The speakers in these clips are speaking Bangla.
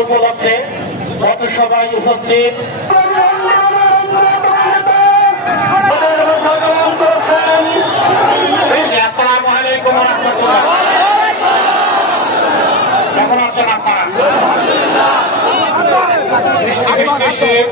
উপলক্ষে কত সবাই উপস্থিত আসসালামু আলাইকুম ওয়া রাহমাতুল্লাহ। কেমন আছেন আপনারা মিষ্টি মিষ্টি এই মিষ্টি শীতের শুভেচ্ছা সবাইকে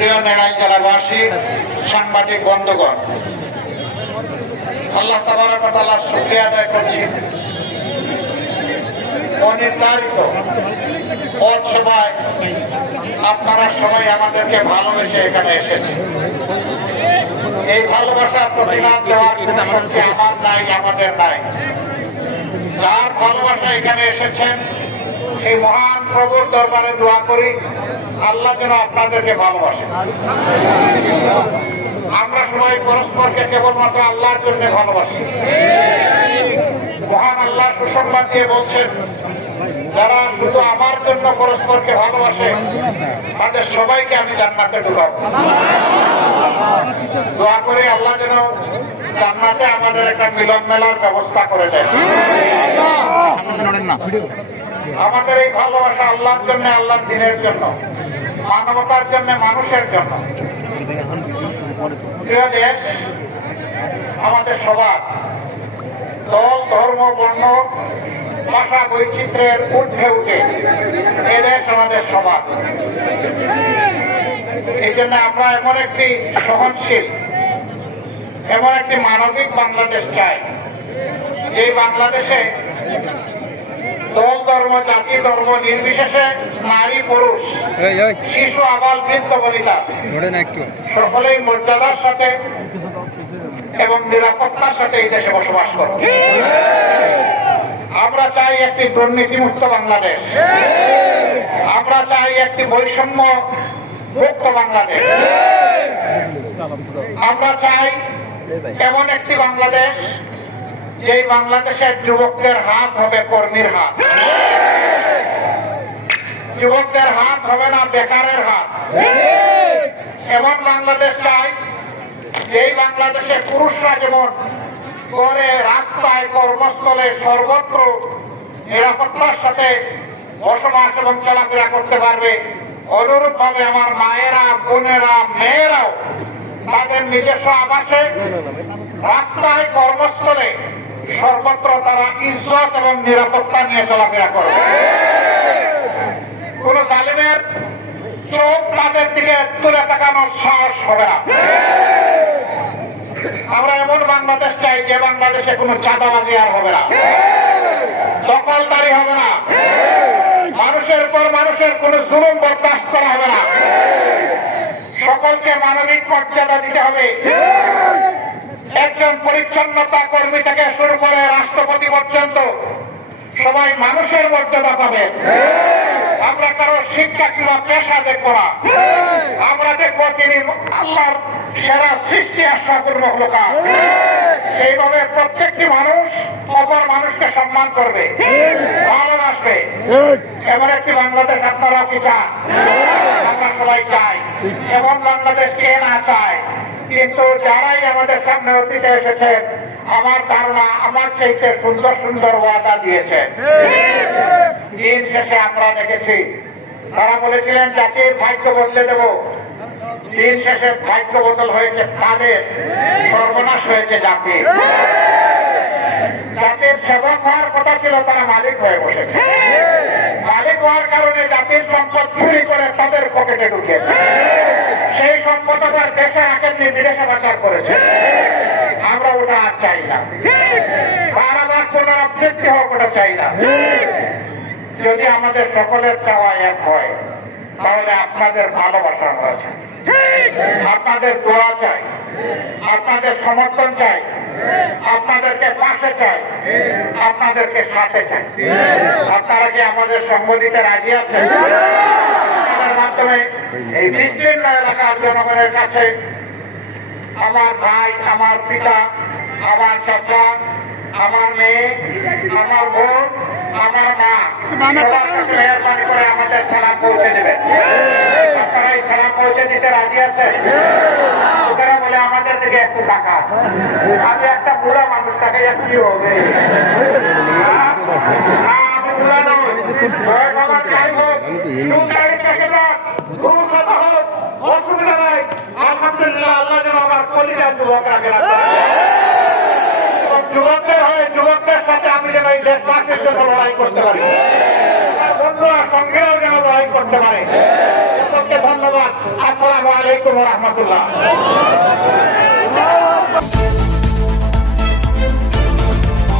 প্রিয় নড়াইল জেলাবাসী, সাংবাদিক বন্ধুগণ, আল্লাহ ওয়া তাআলার আদায় করছি। অনির্ধারিত সেবায় আপনারা সবাই আমাদেরকে ভালোবেসে এখানে এসেছে এই ভালোবাসার প্রতিবাদ দেওয়ার আমার নাই, আমাদের নাই। যার ভালোবাসা এখানে এসেছেন সেই মহান প্রভুর দরবারে দোয়া করি আল্লাহ যেন আপনাদেরকে ভালোবাসে। আমরা সবাই পরস্পরকে কেবলমাত্র আল্লাহর জন্য ভালোবাসি। মহান আল্লাহ সুসংবাদ দিয়ে বলছেন যারা শুধু আমার জন্য পরস্পরকে ভালোবাসে তাদের সবাইকে আমি জান্নাতে ঢুকাবো। দোয়া করে আল্লাহ যেন জান্নাতে আমাদের একটা মিলন মেলার ব্যবস্থা করে দেয় আমাদের এই ভালোবাসা আল্লাহর জন্য, আল্লাহর দিনের জন্য, মানবতার জন্য, মানুষের জন্য। প্রিয় দেশ, আমাদের সবার দল, ধর্ম, বর্ণ, ভাষা, বৈচিত্র্যের উঠে এ দেশ আমাদের সবার। এই জন্য আমরা এমন একটি সহনশীল, এমন একটি মানবিক বাংলাদেশ চাই যে বাংলাদেশে দল ধর্ম জাতি ধর্ম নির্বিশেষে নারী পুরুষ শিশু আবাল বৃদ্ধ বনিতা। সকলেই মর্যাদার সাথে এবং নিরাপত্তার সাথে এই দেশে বসবাস করে। আমরা চাই একটি দুর্নীতিমুক্ত বাংলাদেশ। আমরা চাই একটি বৈষম্য মুক্ত বাংলাদেশ। আমরা চাই এমন একটি বাংলাদেশ যেই বাংলাদেশের যুবকদের হাত হবে কর্মীর হাত। যুবকদের হাত হবে না বেকারের হাত। এমন বাংলাদেশ চাই, যেই বাংলাদেশে পুরুষরা যেমন করে, রাস্তায়, কর্মস্থলে সর্বত্র নিরাপত্তার সাথে বসবাস এবং চলাফেরা করতে পারবে অনুরূপ ভাবে আমার মায়েরা, বোনেরা, মেয়েরাও তাদের নিজস্ব আবাসে রাস্তায়, কর্মস্থলে সর্বত্র তারা ইজ্জত এবং নিরাপত্তা নিয়ে চলাফেরা করবে কোন জালিমের চোখ তাদের দিকে তুলে তাকানোর সাহস হবে না। আমরা এমন বাংলাদেশ চাই যে বাংলাদেশে কোনো চাঁদাবাজি আর হবে না। দখলদারি হবে না। মানুষের পর মানুষের কোনো জুলুম বরদাস্ত করা হবে না। সকলকে মানবিক মর্যাদা দিতে হবে। একজন পরিচ্ছন্নতা কর্মী থেকে শুরু করে রাষ্ট্রপতি পর্যন্ত সবাই মানুষের মর্যাদা পাবে। আমরা কারও শিক্ষা কিংবা পেশা দেখব না। আমরা দেখব তিনি আল্লাহর সেরা সৃষ্টি আশা করব লোকা এইভাবে প্রত্যেকটি মানুষ অপর মানুষকে সম্মান করবে, ভালোবাসবে। এমন একটি বাংলাদেশ আপনারা কি চান? আমরা সবাই চাই। এমন বাংলাদেশ কে না চায়? কিন্তু যারাই আমাদের সামনে অতীতে এসেছে, আমার ধারণা আমার চাইতে সুন্দর সুন্দর ওয়াদা দিয়েছে। দিন শেষে আমরা দেখেছি, তারা বলেছিলেন, জাতির ভাগ্য বদলে দেব। দিন শেষে ভাগ্য বদল হয়েছে, তাদের সর্বনাশ হয়েছে জাতি জাতির। সেবক হওয়ার কথা ছিল তারা মালিক হয়ে বসেছে। মালিক হওয়ার কারণে জাতির সম্পদ চুরি করে তাদের পকেটে ঢুকেছে সেই সম্পদ আবার দেশে রাখেননি বিদেশে পাচার করেছে। আমরা ওটা আর চাই না। তার আবার পুনরাবৃত্তি হোক ওটা চাই না। যদি আমাদের সকলের চাওয়া এক হয় তাহলে আপনাদের ভালোবাসা আমরা চাই। আপনাদের দোয়া চাই। আপনাদের সমর্থন চাই। আপনাদেরকে পাশে চাই। আপনাদেরকে সাথে চাই। আপনারা কি আমাদের সঙ্গ দিতে রাজি আছেন? কাছে আমার ভাই, আমার পিতা, আমার চাচা আমার মেয়ে আমার বোন আমার মা। সবার কাছে মেহরবানি করে আমাদের সালাম পৌঁছে দেবেন আপনারা এই সালাম পৌঁছে দিতে রাজি আছেন? ওরা বলে আমাদের দিকে একটু টাকা আমি একটা বুড়া মানুষ তাকে কি হবে? হোক। অসুবিধা নাই। আলহামদুলিল্লাহ আল্লাহ আমার কলিজার যুবক রাখে। যুবকদের হয়ে, যুবকদের সাথে আমি যেন এই দেশবাসীর জন্য লড়াই করতে পারি। বন্ধু আর সঙ্গেও যেন লড়াই করতে পারে। ধন্যবাদ। আসসালামু আলাইকুম রহমতুল্লাহ।